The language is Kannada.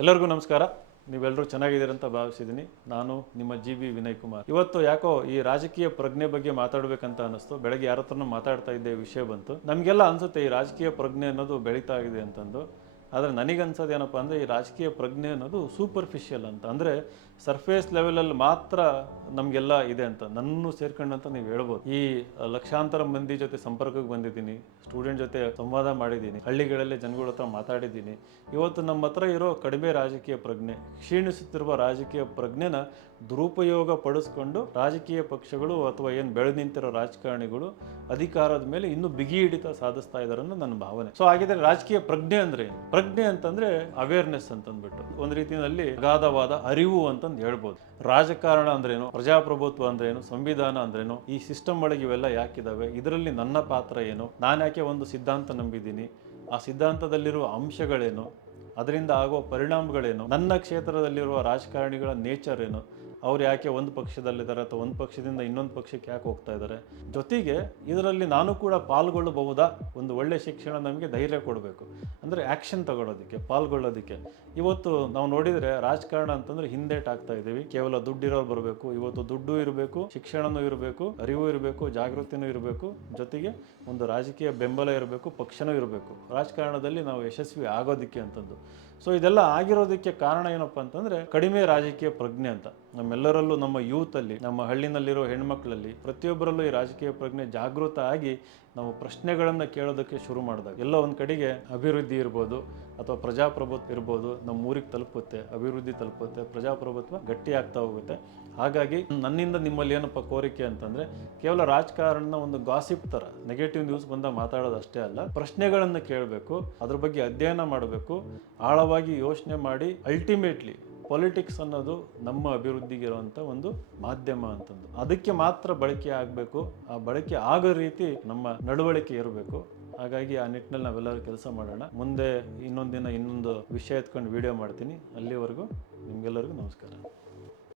ಎಲ್ಲರಿಗೂ ನಮಸ್ಕಾರ. ನೀವೆಲ್ಲರೂ ಚೆನ್ನಾಗಿದ್ದೀರಿ ಅಂತ ಭಾವಿಸಿದ್ದೀನಿ. ನಾನು ನಿಮ್ಮ ಜಿ ವಿನಯ್ ಕುಮಾರ್. ಇವತ್ತು ಯಾಕೋ ಈ ರಾಜಕೀಯ ಪ್ರಜ್ಞೆ ಬಗ್ಗೆ ಮಾತಾಡಬೇಕಂತ ಅನ್ನಿಸ್ತು. ಬೆಳಗ್ಗೆ ಯಾರ ಹತ್ರನೂ ಮಾತಾಡ್ತಾ ಇದ್ದೆ, ವಿಷಯ ಬಂತು. ನಮಗೆಲ್ಲ ಅನಿಸುತ್ತೆ ಈ ರಾಜಕೀಯ ಪ್ರಜ್ಞೆ ಅನ್ನೋದು ಬೆಳೀತಾ ಇದೆ ಅಂತಂದು. ಆದರೆ ನನಗನ್ಸೋದು ಏನಪ್ಪ ಅಂದರೆ ಈ ರಾಜಕೀಯ ಪ್ರಜ್ಞೆ ಅನ್ನೋದು ಸೂಪರ್ಫಿಷಿಯಲ್ ಅಂತ, ಅಂದರೆ ಸರ್ಫೇಸ್ ಲೆವೆಲಲ್ಲಿ ಮಾತ್ರ ನಮಗೆಲ್ಲ ಇದೆ ಅಂತ ನನ್ನನ್ನು ಸೇರ್ಕೊಂಡಂತ ನೀವು ಹೇಳ್ಬೋದು. ಈ ಲಕ್ಷಾಂತರ ಮಂದಿ ಜೊತೆ ಸಂಪರ್ಕಕ್ಕೆ ಬಂದಿದ್ದೀನಿ, ಸ್ಟೂಡೆಂಟ್ ಜೊತೆ ಸಂವಾದ ಮಾಡಿದ್ದೀನಿ, ಹಳ್ಳಿಗಳಲ್ಲಿ ಜನಗಳ ಹತ್ರ ಮಾತಾಡಿದ್ದೀನಿ. ಇವತ್ತು ನಮ್ಮ ಹತ್ರ ಇರೋ ಕಡಿಮೆ ರಾಜಕೀಯ ಪ್ರಜ್ಞೆ, ಕ್ಷೀಣಿಸುತ್ತಿರುವ ರಾಜಕೀಯ ಪ್ರಜ್ಞೆನ ದುರುಪಯೋಗ ಪಡಿಸ್ಕೊಂಡು ರಾಜಕೀಯ ಪಕ್ಷಗಳು ಅಥವಾ ಏನು ಬೆಳೆದು ನಿಂತಿರೋ ರಾಜಕಾರಣಿಗಳು ಅಧಿಕಾರದ ಮೇಲೆ ಇನ್ನೂ ಬಿಗಿ ಹಿಡಿತ ಸಾಧಿಸ್ತಾ ಇದ್ದಾರೆ ಅನ್ನೋ ನನ್ನ ಭಾವನೆ. ಸೊ ಹಾಗಿದ್ರೆ ರಾಜಕೀಯ ಪ್ರಜ್ಞೆ ಅಂದ್ರೆ ಏನು? ಪ್ರಜ್ಞೆ ಅಂತಂದ್ರೆ ಅವೇರ್ನೆಸ್ ಅಂತಂದ್ಬಿಟ್ಟು ಒಂದು ರೀತಿಯಲ್ಲಿ ಅಗಾಧವಾದ ಅರಿವು ಅಂತಂದು ಹೇಳ್ಬೋದು. ರಾಜಕಾರಣ ಅಂದ್ರೇನು, ಪ್ರಜಾಪ್ರಭುತ್ವ ಅಂದ್ರೇನು, ಸಂವಿಧಾನ ಅಂದ್ರೇನು, ಈ ಸಿಸ್ಟಮ್ ಒಳಗೆ ಇವೆಲ್ಲ ಯಾಕಿದಾವೆ, ಇದರಲ್ಲಿ ನನ್ನ ಪಾತ್ರ ಏನು, ನಾನು ಯಾಕೆ ಒಂದು ಸಿದ್ಧಾಂತ ನಂಬಿದ್ದೀನಿ, ಆ ಸಿದ್ಧಾಂತದಲ್ಲಿರುವ ಅಂಶಗಳೇನು, ಅದರಿಂದ ಆಗುವ ಪರಿಣಾಮಗಳೇನು, ನನ್ನ ಕ್ಷೇತ್ರದಲ್ಲಿರುವ ರಾಜಕಾರಣಿಗಳ ನೇಚರ್ ಏನು, ಅವ್ರು ಯಾಕೆ ಒಂದು ಪಕ್ಷದಲ್ಲಿದ್ದಾರೆ ಅಥವಾ ಒಂದು ಪಕ್ಷದಿಂದ ಇನ್ನೊಂದು ಪಕ್ಷಕ್ಕೆ ಯಾಕೆ ಹೋಗ್ತಾ ಇದ್ದಾರೆ, ಜೊತೆಗೆ ಇದರಲ್ಲಿ ನಾನು ಕೂಡ ಪಾಲ್ಗೊಳ್ಳಬಹುದಾ. ಒಂದು ಒಳ್ಳೆ ಶಿಕ್ಷಣ ನಮಗೆ ಧೈರ್ಯ ಕೊಡಬೇಕು, ಅಂದರೆ ಆ್ಯಕ್ಷನ್ ತಗೊಳ್ಳೋದಕ್ಕೆ, ಪಾಲ್ಗೊಳ್ಳೋದಕ್ಕೆ. ಇವತ್ತು ನಾವು ನೋಡಿದರೆ ರಾಜಕಾರಣ ಅಂತಂದರೆ ಹಿಂದೇಟಾಗ್ತಾ ಇದ್ದೀವಿ. ಕೇವಲ ದುಡ್ಡಿರೋರು ಬರಬೇಕು, ಇವತ್ತು ದುಡ್ಡು ಇರಬೇಕು, ಶಿಕ್ಷಣನೂ ಇರಬೇಕು, ಅರಿವು ಇರಬೇಕು, ಜಾಗೃತಿನೂ ಇರಬೇಕು, ಜೊತೆಗೆ ಒಂದು ರಾಜಕೀಯ ಬೆಂಬಲ ಇರಬೇಕು, ಪಕ್ಷನೂ ಇರಬೇಕು ರಾಜಕಾರಣದಲ್ಲಿ ನಾವು ಯಶಸ್ವಿ ಆಗೋದಕ್ಕೆ ಅಂತಂದು. ಸೊ ಇದೆಲ್ಲ ಆಗಿರೋದಕ್ಕೆ ಕಾರಣ ಏನಪ್ಪ ಅಂತಂದರೆ ಕಡಿಮೆ ರಾಜಕೀಯ ಪ್ರಜ್ಞೆ ಅಂತ. ನಮ್ಮೆಲ್ಲರಲ್ಲೂ, ನಮ್ಮ ಯೂತಲ್ಲಿ, ನಮ್ಮ ಹಳ್ಳಿನಲ್ಲಿರೋ ಹೆಣ್ಮಕ್ಳಲ್ಲಿ ಪ್ರತಿಯೊಬ್ಬರಲ್ಲೂ ಈ ರಾಜಕೀಯ ಪ್ರಜ್ಞೆ ಜಾಗೃತ ಆಗಿ ನಾವು ಪ್ರಶ್ನೆಗಳನ್ನು ಕೇಳೋದಕ್ಕೆ ಶುರು ಮಾಡಿದಾಗ ಎಲ್ಲ ಒಂದು ಕಡೆಗೆ ಅಭಿವೃದ್ಧಿ ಇರ್ಬೋದು ಅಥವಾ ಪ್ರಜಾಪ್ರಭುತ್ವ ಇರ್ಬೋದು, ನಮ್ಮ ಊರಿಗೆ ತಲುಪುತ್ತೆ, ಅಭಿವೃದ್ಧಿ ತಲುಪುತ್ತೆ, ಪ್ರಜಾಪ್ರಭುತ್ವ ಗಟ್ಟಿ ಆಗ್ತಾ ಹೋಗುತ್ತೆ. ಹಾಗಾಗಿ ನನ್ನಿಂದ ನಿಮ್ಮಲ್ಲಿ ಏನಪ್ಪ ಕೋರಿಕೆ ಅಂತಂದರೆ ಕೇವಲ ರಾಜಕಾರಣನ ಒಂದು ಗಾಸಿಪ್ ಥರ ನೆಗೆಟಿವ್ ನ್ಯೂಸ್ ಬಂದಾಗ ಮಾತಾಡೋದು ಅಷ್ಟೇ ಅಲ್ಲ, ಪ್ರಶ್ನೆಗಳನ್ನು ಕೇಳಬೇಕು, ಅದ್ರ ಬಗ್ಗೆ ಅಧ್ಯಯನ ಮಾಡಬೇಕು, ಆಳವಾಗಿ ಯೋಚನೆ ಮಾಡಿ ಅಲ್ಟಿಮೇಟ್ಲಿ ಪೊಲಿಟಿಕ್ಸ್ ಅನ್ನೋದು ನಮ್ಮ ಅಭಿವೃದ್ಧಿಗೆ ಇರುವಂಥ ಒಂದು ಮಾಧ್ಯಮ ಅಂತಂದು ಅದಕ್ಕೆ ಮಾತ್ರ ಬಳಕೆ ಆಗಬೇಕು. ಆ ಬಳಕೆ ಆಗೋ ರೀತಿ ನಮ್ಮ ನಡವಳಿಕೆ ಇರಬೇಕು. ಹಾಗಾಗಿ ಆ ನಿಟ್ಟಿನಲ್ಲಿ ನಾವೆಲ್ಲರೂ ಕೆಲಸ ಮಾಡೋಣ. ಮುಂದೆ ಇನ್ನೊಂದು ದಿನ ಇನ್ನೊಂದು ವಿಷಯ ಎತ್ಕೊಂಡು ವಿಡಿಯೋ ಮಾಡ್ತೀನಿ. ಅಲ್ಲಿವರೆಗೂ ನಿಮಗೆಲ್ಲರಿಗೂ ನಮಸ್ಕಾರ.